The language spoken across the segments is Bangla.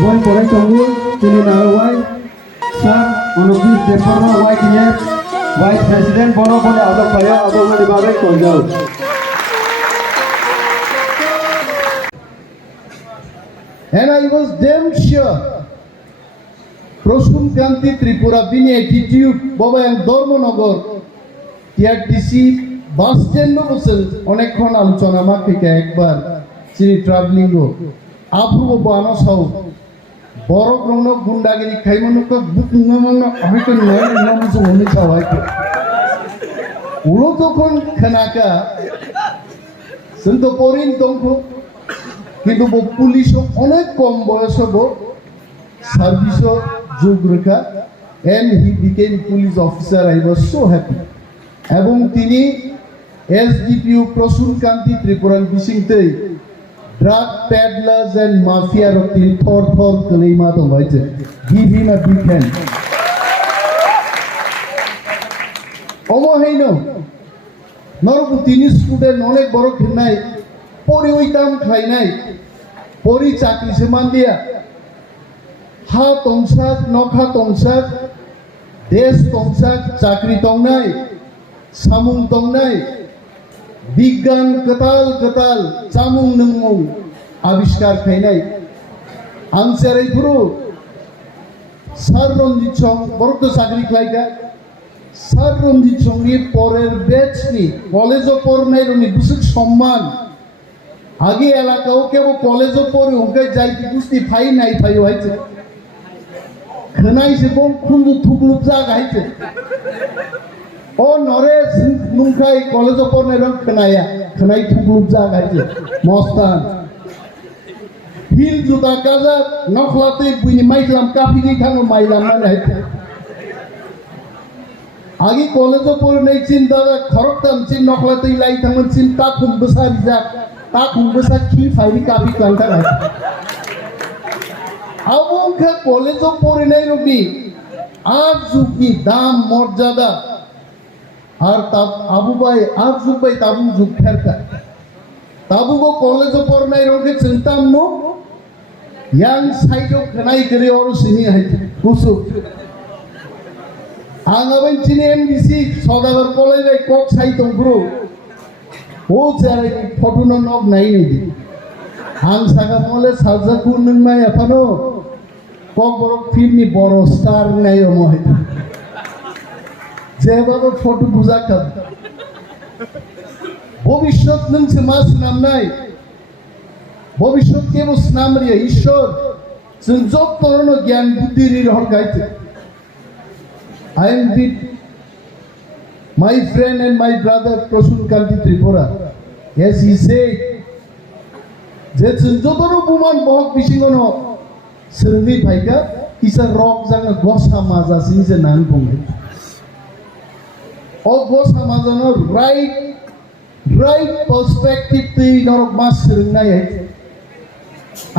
Bon Korai Tunggu, Tini Narawai, Sir, Honorable Department White Year, Vice President Bono Bono Ado Kaya, Ado Madibarai Konjau. And I was damn sure Prosun Kanti Tripura Bini attitude Baba and Dormonagar TRTC bus stand no bosel অনেকক্ষণ আলোচনা মাকে একবার তিনি ট্রাভেলিং গো আপরুব বানস হাও বড় গ্রহণ গুন্ডাগিরি খাইমনক বুকনমন হয়তো নয় নাম জমি চাওয়াই উলো তখন খানাকা সন্ত পরিন তংখো কিন্তু পুলিশ অনেক কম বয়স হবো সার্ভিস যোগ রেখা and he became police officer. I was so happy. এবং তিনি SDPU প্রসূন কান্তি ত্রিপুরান বিশিংতে ড্রাগ প্যাডলার্স এন্ড মাফিয়ার তিনি থর থর কলেই মাতো হয়েছে give him a big hand. অমহাইন নরকু তিনি স্টুডেন্ট অনেক বড় খেলনাই পরে ওই দাম খাই নাই পরি চাকরি সমান দিয়া হা তংসাক নখা তংসাক দেশ তংসাক চাকরি তংনাই সামুং তংনাই বিজ্ঞান কতাল কতাল চামুং নংমৌ আবিষ্কার খাইনাই আনসারাই পুরো স্যার রঞ্জিত সং বড় চাকরি খাইকা স্যার রঞ্জিত সঙ্গে পরের ব্যাচ নি কলেজও পড়নাই রনি বিশেষ সম্মান আগে এলাকাও কেবল কলেজও পড়ে ওকে যাইতে বুঝতে ফাই নাই ফাই হয়েছে খানাইছে বল খুঁজু থুকলুক যা গাইছে ও নরেশ নুনখাই কলেজও পড়নাই রং খানাইয়া খানাই থুকলুক যা গাইছে মস্তান হিল জুতা কাজা নখলাতে বুইনি মাইলাম কাফিনি খাঙ্গো মাইলাম না গাইছে আগে কলেজও পড়ে নেই চিন্তা খরকতাম চিন নখলাতেই লাই থামন চিন তা খুব বসারি যা তা খুব বসা কি ফাইনি কাফি কালটা গাইছে আবংখা কলেজও পড়ে নাই রবি আর যুগি দাম মর্যাদা আর তাব আবু ভাই আর যুগ ভাই তাবু যুগ খেরকা তাবুগো কলেজও পড়ে নাই রোগে চিন্তাম নো ইয়াং সাইডও খানাই করে ওর সিনি হাইতে কুসু আঙাবেন চিনি এমবিসি সদাগর কলেজে কক সাইতং ব্রো ও চারে ফটো নক নাই নেই আং সাগা মলে সাজা কুনন মাই আপানো কক বড় ফিল্মি বড় স্টার নাই মহে যে বাবা ফটো বুঝা খাব ভবিষ্যৎ নংসে মাস নাম নাই ভবিষ্যৎ কেবল নাম রে ঈশ্বর जों जब तरनो ज्ञान बुद्धि हर गाइते I am with my friend and my brother Prosun Kanti Tripura. As he said, যে যতনো বুমান বহক বিশিঙ্গনো সরবি ভাইকা ইসা রক জাঙ্গা গসা মাজা সিনজে নাং পঙ্গে ও গসা মাজানো রাইট পার্সপেক্টিভ তুই নরক মাস সরংনাই আইছে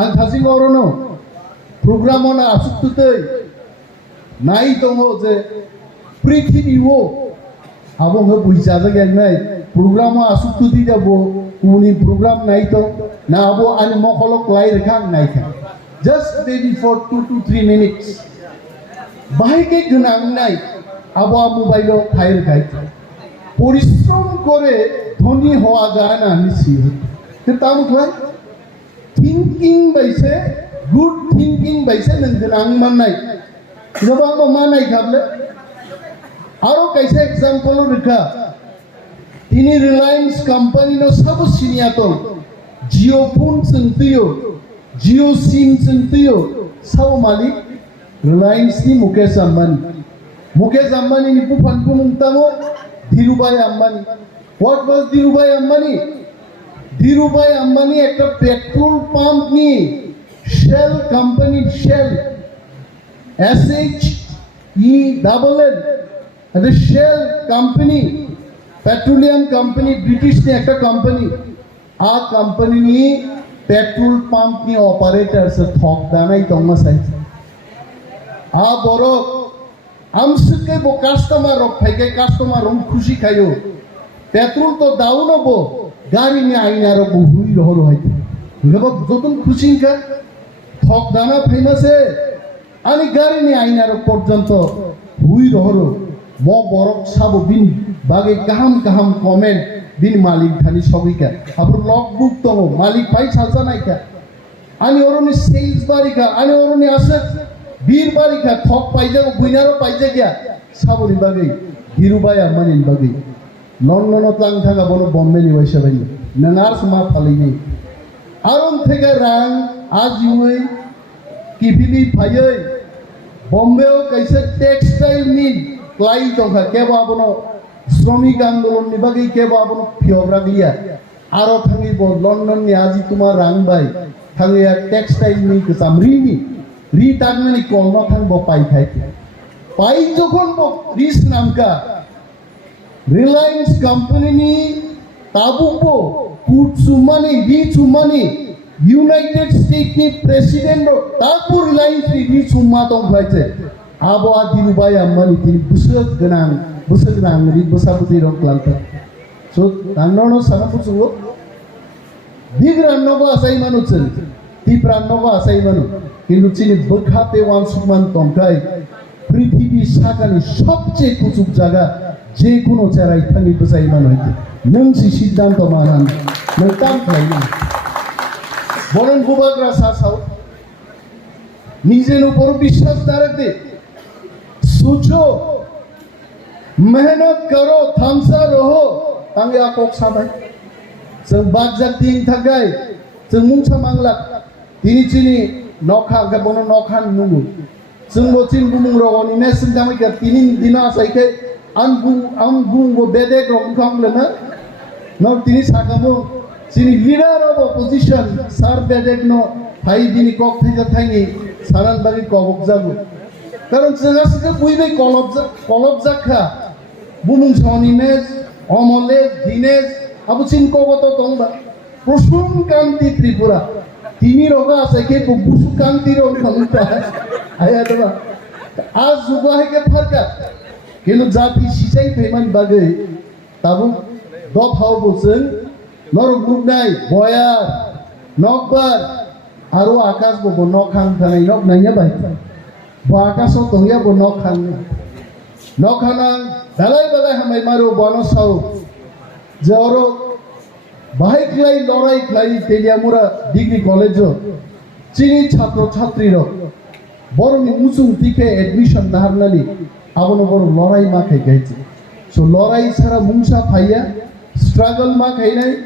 আং থাসিং অরনো প্রোগ্রামনা আসুকতুতে নাই দङ যে পৃথিবীও আবঙ্গ বুঝাজাগনাই প্রোগ্রামা আসুকতুতি যাবো উনি প্রোগ্রাম নাই তো না আবো আনি মকলক লাই রেখাং নাই খা just maybe for 2 to 3 minutes বাহিকে গনাং নাই আবো মোবাইল ফাইল গাই পরিশ্রম করে ধনী হওয়া যায় না নিছি তাম খাই থিংকিং বাইছে গুড থিংকিং বাইছে নং গনাং মাননাই जब हम मानाई खाबले आरो कैसे एग्जांपल रखा तिनी रिलायंस कंपनी नो सब सिनिया तो जियो फोन संतियो जियो सिम संतियो सब मालिक रिलायंस नि मुकेश अंबानी नि पुफान पुमुंतामो धीरूभाई अंबानी व्हाट वाज धीरूभाई अंबानी एक पेट्रोल पंप नि Shell company Shell SHELL the Shell company petroleum company British ne ekta company a company ni petrol pump ni operators thok danai tongma sai a boro amsuke bo customer rok thaike customer rom khushi khayo petrol to daun bo gari ni aina ro hui rohor hoite gabo jotun khushi ka थक दाना फैमासे आनी गारी नि आइनार पर्यन्त हुई रहरो म बरक साबो बिन बागे गाहाम गाहाम कमेन्ट बिन मालिक थानी सबिका अब लग बुक दङ मालिक पाइ सालसा नायका आनी अरनि सेल्स बारिका आनी अरनि आसे बीर बारिका थक पाइजागो बुइनारो पाइजा गया साबोनि बागे धिरुबाया मानिन बागे लन्डन लांग थागा बनो बम्बे नि वैसा बायनि नंगार समा फालिनि आरन थेगा रां आजिउै किफिनि फायै बम्बेआव कैसे टेक्सटाइल मिल क्लाई दंखा केबो आबनो श्रमिक आंदोलन नि बागे केबो आबनो फियब्रा गैया आरो थांगि बो लन्डन नि आजि तुमा रां बाय थांगिया टेक्सटाइल मिल कसाम रि तागनानि कलनो थांबो पाइखाय पाइ जखन बो रिस नामका रिलायंस कंपनी नि ताबुबो कुटसुमानि बिचुमानि यूनाइटेड स्टेट नि प्रेसिडेंट तापुर रिलायंस नि बिचुमा दंखायसे आबो दिनुबाया मानि तिनि बोसोर गोनां रि बोसाबुति रंक्लांता सो तांनोनो सानापुसुगो बिग्राननोबो आसाय मानुचन तिप्राननोबो आसाय मानु किन्तु चिनि बखाते वान सुमान तंखाय पृथ्वी सागानि सबचेয়ে कुचुक जागा जे कोनो चाराय थांनि बोसाय मानु हयते नोंसि सिद्धांत मानान नों ताम खायनि বলেন বুবাগরা সাসাও নিজের উপর বিশ্বাস রাখতে सोचो मेहनत करो थामसा रहो तांगे आकोक साबाय जों बागजा तिं थाखाय जों मुंसा मांला तिनि चिनि नखा गबनो नखान नुगु जों बचिन बुमुं रगनि नेसन दामैका तिनि दिना साइखे आं बुंगो बेदे रंखांलना न तिनि सागामो Sini leader of opposition, Sar Bedegno, Hai Dini Kok Tigatani, Saran Bari Kobok Zagu. Karan Sagasaka Puibe Kolob Zakha, Bumung Sonines, Omoles, Dines, Abusin Koboto Tomba, Prosum Kanti Tripura, Tini Roga, Sake, Busu Kanti Roga, Ayadava, Azubaheke Parka, Kilo Zati, Shisei Payman Bagay, Tabu, Dop Haubusen. Norok Bugnai, Boyar, Nokbar, Aru Akas Bobo Nokhang Tanai Nok Nanya Bai. Bakaso Toya Bo Nokhang Nokhanang, Dalai Balai Hamai Maru Bonosau, Joro, Bahai Klai, Lorai Klai, Teliamura, Degree College, Chini Chatro Chatriro, Boroni Musum Tike admission Naharnali, Abonobo Lorai Make Gaiti. So Lorai Sara Mungsa Paya, struggle Mak Hainai.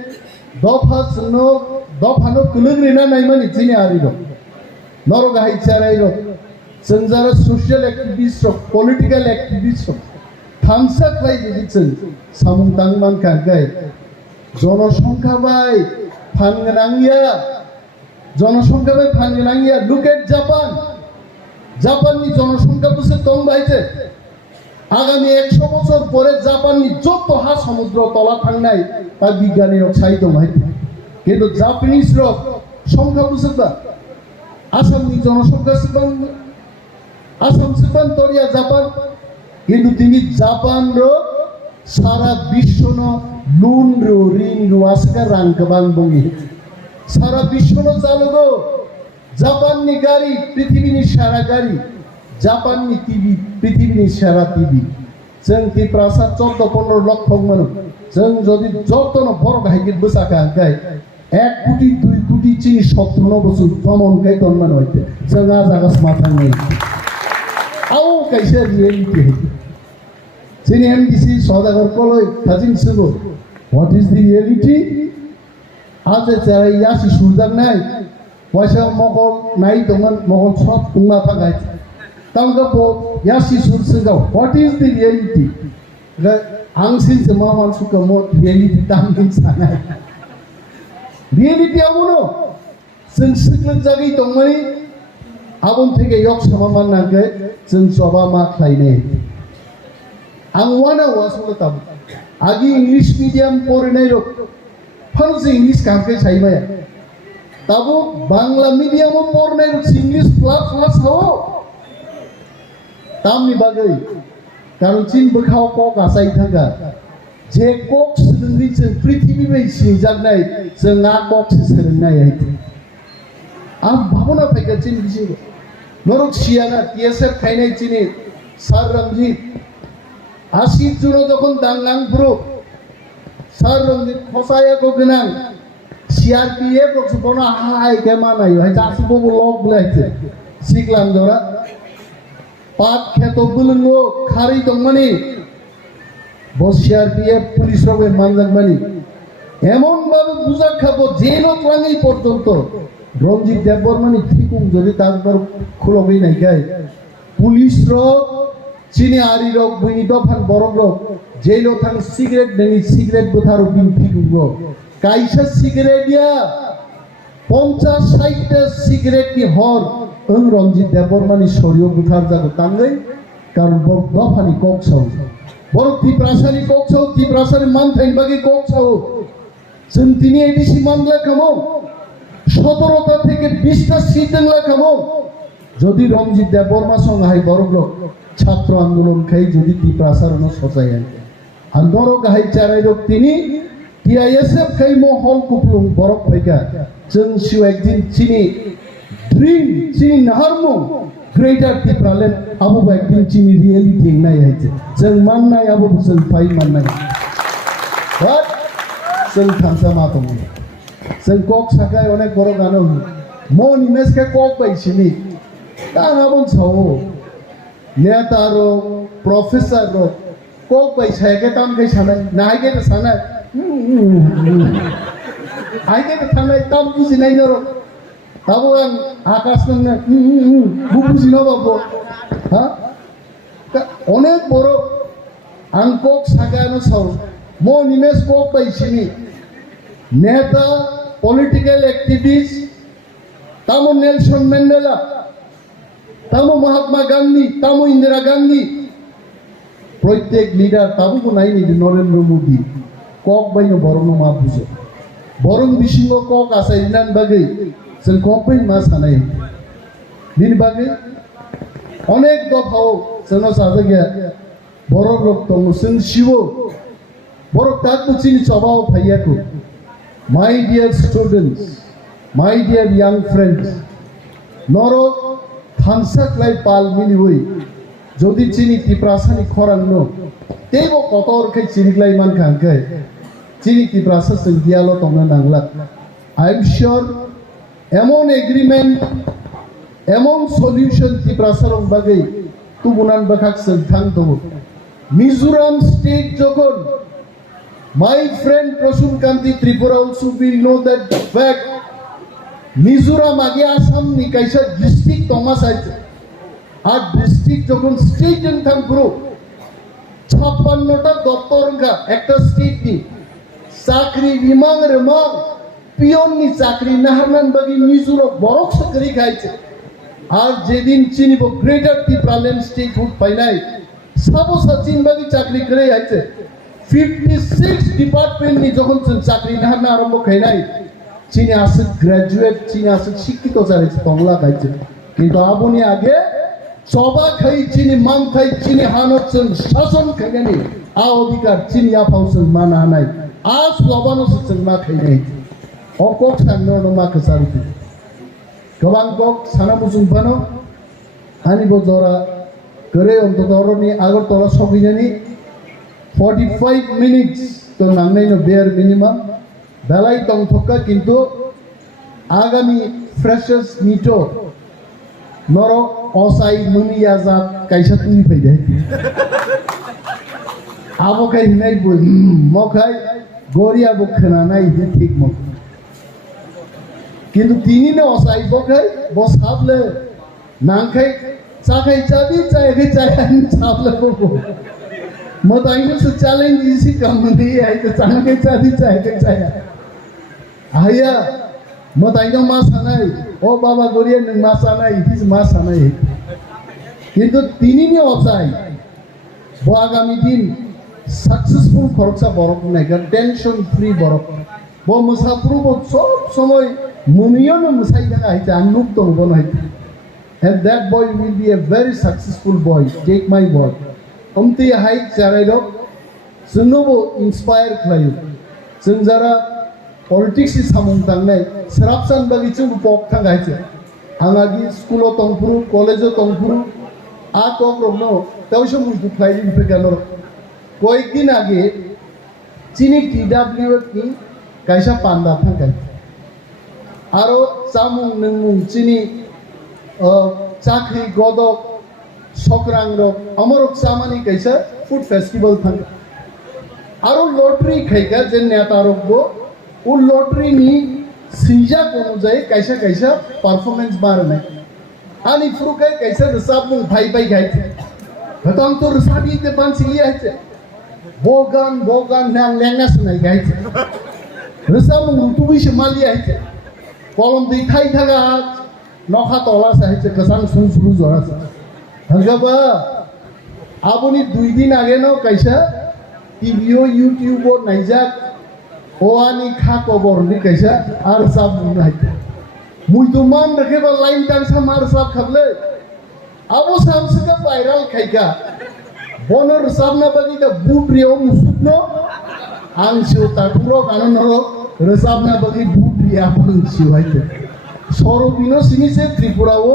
Dofano Kulurina Naimani Tiniarido. Norogai Charairo, Sanzara social activists of political activists of Thamsa Klai Ditson, Samundangman Kangai, Jono Shonkabai, Panganangia, look at Japan. Japan ni Jono Shonkabuse Tombaite. আগামী 100 বছর পরে জাপানি যত হা সমুদ্র তলা থাকনাই তা বিজ্ঞানীরা চাইতো মাইতে কিন্তু জাপানিজরা সংখ্যা বুঝবা আসামনি জনসংখ্যা সিবান আসাম সিবান তরিয়া জাপান কিন্তু তিনি জাপানর সারা বিশ্বন লুন রো রিন রো আসকা রাংকবান বঙ্গি সারা বিশ্বন চালগো জাপানি গাড়ি পৃথিবীনি সারা গাড়ি জাপানি টিভি পৃথিবীর সেরা টিভি जों ती प्रासाद 14-15 লক্ষ মানুষ जों যদি যতন বড় গাইগির বসাকা গাই 1 কোটি 2 কোটি চিনি 17 বছর ভ্রমণ গাই তন্মান হইতে जों আজ আগাস মাথা নেই আও কাইসে রিয়েলিটি হইতে চিনি এমডিসি সদাগর কলই তাজিন সুগো হোয়াট ইজ দি রিয়েলিটি আজ যারা ইয়াসি সুরদার নাই পয়সা মগল নাই তমান মগল সব তুঙ্গা থাকায় Tanggapo yasi sursuga. What is the reality? The angsin semawan suka mo reality tangin sana. Reality amuno. Sensiklan jagi tongmani abon theke yok samaman nangkai sen soba ma khaine. Angwana wasula tabu. Agi English medium porinai rok. Phanu se English kamke chaimaya. Tabu Bangla medium porinai rok English plus ho. Tamni bagai, kalau cin berkau kok asai tangga, je kok sedengri sen prithvi में सिंजाग्नाय जों ना कक सेरनाय आं भावना फैगा चिनी बिसिंग नरक सियाना TSF खाइनाय चिनी सार रंजित 80 जुनो जखन दांलां प्रो सार रंजित खसायाखौ गोनां CRPF रसुपना हाय के मानायो हाय जासुबो लग लायते सिगलां जरा पात खेतो बुलंगो खारि दंमानि बस CRPF पुलिस रबे मानजांमानि এমন ভাবে বুঝা খাবো জেল ট্রাঙ্গি পর্যন্ত রঞ্জিত দেববর্মানি ঠিকুম যদি তারপর খুলবই নাই গায় পুলিশ রক চিনি আরি রক বইনি দফান বড় রক জেল থাং সিগারেট নেই সিগারেট বোথারো বিন ঠিকুম রক কাইসা সিগারেট ইয়া 50-60টা সিগারেট নি হর রঞ্জিত দেববর্মানি শরীয় বুথার যাগো তাঙ্গাই কারণ দফানি কক সাউ বড় তিপ্রাসানি কক সাউ তিপ্রাসানি মান থাইন বাকি কক সাউ जों दिनै एडिसि मानला खामो 17টা থেকে 20টা সিট দেংলা খামো যদি রঞ্জিত দেববর্মা সংহাই বড়গ্র ছাত্র আন্দোলন খাই যদি তিপ্রাসারণ সজাই আন্দোলন গাহাই চারাইরক তিনি TISF খাই মহল কুপলুং বরক ফাইকা जों सिउ एकदिन चिनि ड्रीम चिनि नाहारमो ग्रेटर तिप्रालेन आबो एकदिन चिनि रियलिटी नाय हाइते जों माननाय आबो जों फाइ माननाय बात जों थांसा मातम जों कक साखाय अनेक बर' गानो Animesh के कक बायसिनि तांगाबन सावो नेता रो प्रोफेसर रो कक बायसायके तामके सानाय नायके सानाय आइके थांनाय ताम बुजिनाय रो ताबो आं आकाश नंना बुजिनो बाबो हा अनेक बर' आं कक साखायानो सावो Animesh kok baisini नेता political activist तामो Nelson Mandela तामो Mahatma Gandhi तामो Indira Gandhi प्रत्येक लीडर ताबो को नाई नि नरेंद्र मोदी कक बायनो बरनो मा बुझो बरन बिसिंगो कक आसाइनान बागै जों कक बाय मा सानाय बिनि बागै अनेक दफाव जोंनो साजागिया बर' रक दङ जों सिवो Borok tak kucing coba payaku. My dear students, my dear young friends, norok thansak lai pal mini hui. Jodi chini tiprasani khorang no. Tebo kotor kai chini lai man kangkai. Chini tiprasa sengdialo tongna nanglak. I'm sure emon agreement, emon solution tiprasarong bagai tubunan bakak sengthang tobo. Mizoram state jokon. My friend Prasun Kanti Tripura also will know that fact. Mizoram age Assam ni kaisa district Thomas aise. Ar district jokon state en thang pro. 56টা দপ্তর কা একটা স্টেট নি চাকরি রিমাং রেমাং পিয়ন নি চাকরি নাহারনান বাগি মিজোরাম বরক চাকরি খাইছে আর যেদিন চিনিব গ্রেটার ত্রিপুরাল্যান্ড স্টেট হুড পাইনাই সাবো সচিন বাগি চাকরি করে আইছে 56 ডিপার্টমেন্ট নি যখন চাকরি নাহারনা আরম্ভ খাইনাই চিনি আছে গ্রাজুয়েট চিনি আছে শিক্ষিত চাইছে বাংলা গাইছে কিন্তু আপনি আগে সবা খাই চিনি মান খাই চিনি হানছন শাসন খাইনি আ অধিকার চিনি আপাউছন মানা নাই আজ লবানো সচন মা খাইনাই অকক সাংনো মা খসারিতে গোবাং কক সানা মুসুম বানো আনি বজরা করে অন্ততরনি আগরতলা সবিজানি 45 minutes তো নাংনাই নো বেয়ার মিনিমাম বেলাই তং থকা কিন্তু আগামী ফ্রেশার্স মিটো নরক অসাই মুনিয়া যা কাইসা তুই পাইদে আবো কাই নাই বই মখাই গরিয়া বখনা নাই ঠিক মত কিন্তু তিনি না অসাই বখাই বসাবলে নাংখাই চাখাই চাবি চাইগে চাইনি চাবলে বকো মতাইনো সে চ্যালেঞ্জ ইসি কাম नहीं है तो चांगे चादी चाहे चाहे आया मताइनो मा सानाय ओ बाबा गरिया नों मा सानाय इस मा सानाय কিন্তু তিনি নি অবসাই আগামী দিন সাকসেসফুল খরচা বরক নাইগা টেনশন ফ্রি বরক ব মুসাফরু সব সময় মুনিয়ন মুসাই থাকা হইছে আনুক তো বনাই and that boy will be a very successful boy take my word omti hai charairo जोंनोबो इन्सपायर खालायो जों जारा politics is samung tangnai serapsan bagi chung pok thangai che angagi school o tongpuru college o tongpuru a Chatirokno tawsho mutu khlai din pekano koikdin age chini TWF ni kaisa panda thangai aro samung nungmung chini chakri godok sokrang rok amorok samani kaisa food festival thangai aro lottery khaika je neta rok bo उ लॉटरी नी सिंजा कोनो जाय कैसा कैसा परफॉर्मेंस मारने आणि फ्रू काय कैसा रसाब मग भाई भाई घ्यायचे हतांग तो रसाबी ते पण सिली आहे बोगन नांग लेंगास नाही घ्यायचे रसाब मग ऋतुबी शमाली आहे कॉलम दे थाई थागा नखा तोला साहित्य कसांग सुन सुरू जोरासा हगबा आबुनी 2 दिन आगे न कैसा टीवीओ यूट्यूबो नाइजा ओआनी खा कबर नि कैसा आर साब बुनाय मुइदुमान रखेबा लाइन टांग सा मार साब खबले आबो सामसे का वायरल खाइका बोनर साब ना बगी द बूट रियो मुसुनो आं सिउ ताकुरो काननरो रसाब ना बगी बूट रिया पन सिवाइते सरो बिनो सिनि से त्रिपुराओ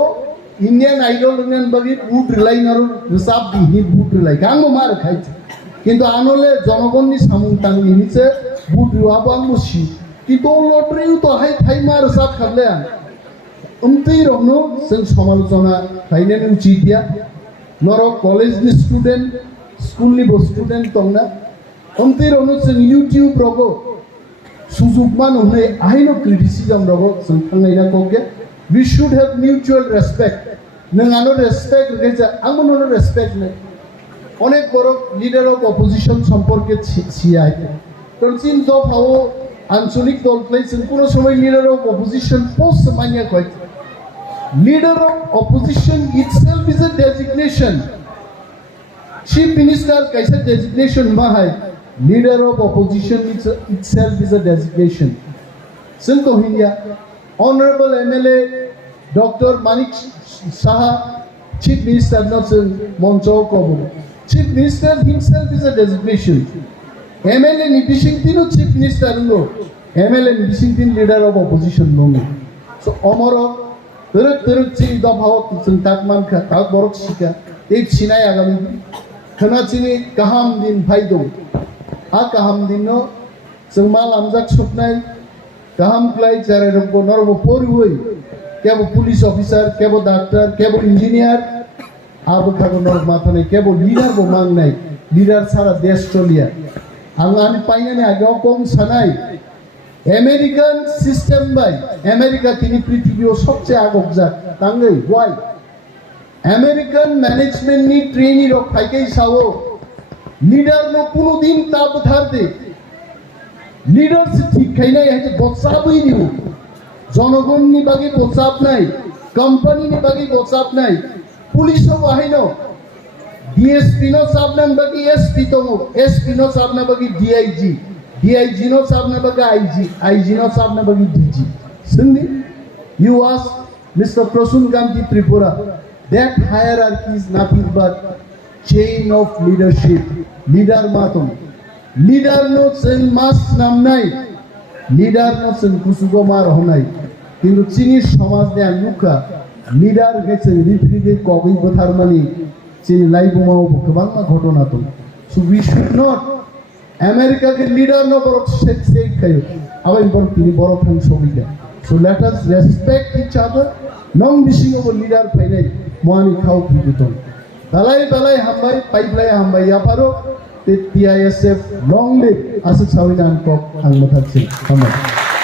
इंडियन आइडल नन बगी बूट रिलाई नरो रसाब बिनि बूट रिलाई गांगो मार खाइते কিন্তু আনলে জনগণনি সামুং টাংনি নিচে বুটুয়াবো আমসি কিন্তু লটারিও তো হাই থাই মার সাত খাবলে উমতেই রংনো जों সমালোচনা ফাইনেন উচিতিয়া নর কলেজ नि স্টুডেন্ট স্কুল नि স্টুডেন্ট তংনা উমতেই রংনো जों ইউটিউব রগো সুযোগ মান হনে আইনো ক্রিটিসিজম রগো जों थांनायना Koge we should have mutual respect नों आनो रेसपेक्ट रेजा आंबो नो रेसपेक्ट ने অনেক বড় লিডার অফ অপোজিশন সম্পর্কে ছিয়াই কারণ চিন দফাও আঞ্চলিক দল প্লেছেন কোনো সময় লিডার অফ অপোজিশন পোস্ট মানিয়া কয় leader of opposition itself is a designation chief minister কাইসা ডেজিগনেশন মাহাই leader of opposition itself is a designation जों तो हिंदिया honourable MLA doctor Manik Saha chief minister not মঞ্চও কবল Chief Minister himself is a designation. MLA Nibishingtino Chief Minister no. MLA Nibishingtin leader of opposition no. So Omoro teruk chi da bhaw Takman ka tak borok shika ek chinai agami khana chini kaham din phaido a kaham din no sengmal amjak supnai kaham klai chare rokbo norbo porui kebo police officer kebo doctor kebo engineer आबो खागो नर माथा नै केबो लीडर बो मांग नै लीडर सारा देश चलिया आं आनि पाइनानै आगाव कम सानाय আমেরিকান সিস্টেম बाय আমেরিকা তিনি পৃথিবীও সবচেয়ে আগবজাক তাঙ্গै ওয়াই আমেরিকান ম্যানেজমেন্ট নি ট্রেনি রক ফাইकै সাও लीडर नो कुनो दिन ताब धार दे लीडरशिप ঠিক খাইনাই আছে বসাবই নিও জনগণ নি বাকি বসাব নাই কোম্পানি নি বাকি বসাব নাই पुलिस वाहिनो डीएसपी नो साबनान बगी एसपी तो एसपी नो साबना बगी डीआईजी डीआईजी नो साबना बगी आईजी आईजी नो साबना बगी DG Sindhi you ask Mr. Prasun Gandhi Tripura that hierarchy is nothing but chain of leadership leader matom leader no sen mas namnai leader no sen kusugomar honai কিন্তু চীনের সমাজ দেয়া লুকা লিডার গেছে রিফ্রিজে কগই কথার মানে চীন লাইবুমাও গোবাংমা ঘটনা তো সো উই শুড নট আমেরিকাকে লিডার ন বড় সেট খাইও আবার বড় তিনি বড় ফোন ছবিটা so let us respect each other নং বিশিং অফ লিডার ফাইনাই মোয়ানি খাও ফিগুতন দালাই হামবাই পাইপলাই হামবাই ইয়াপারো তে টিআইএসএফ লং লিভ আসে সাউইনান কক হাংমাথাচ্ছে ধন্যবাদ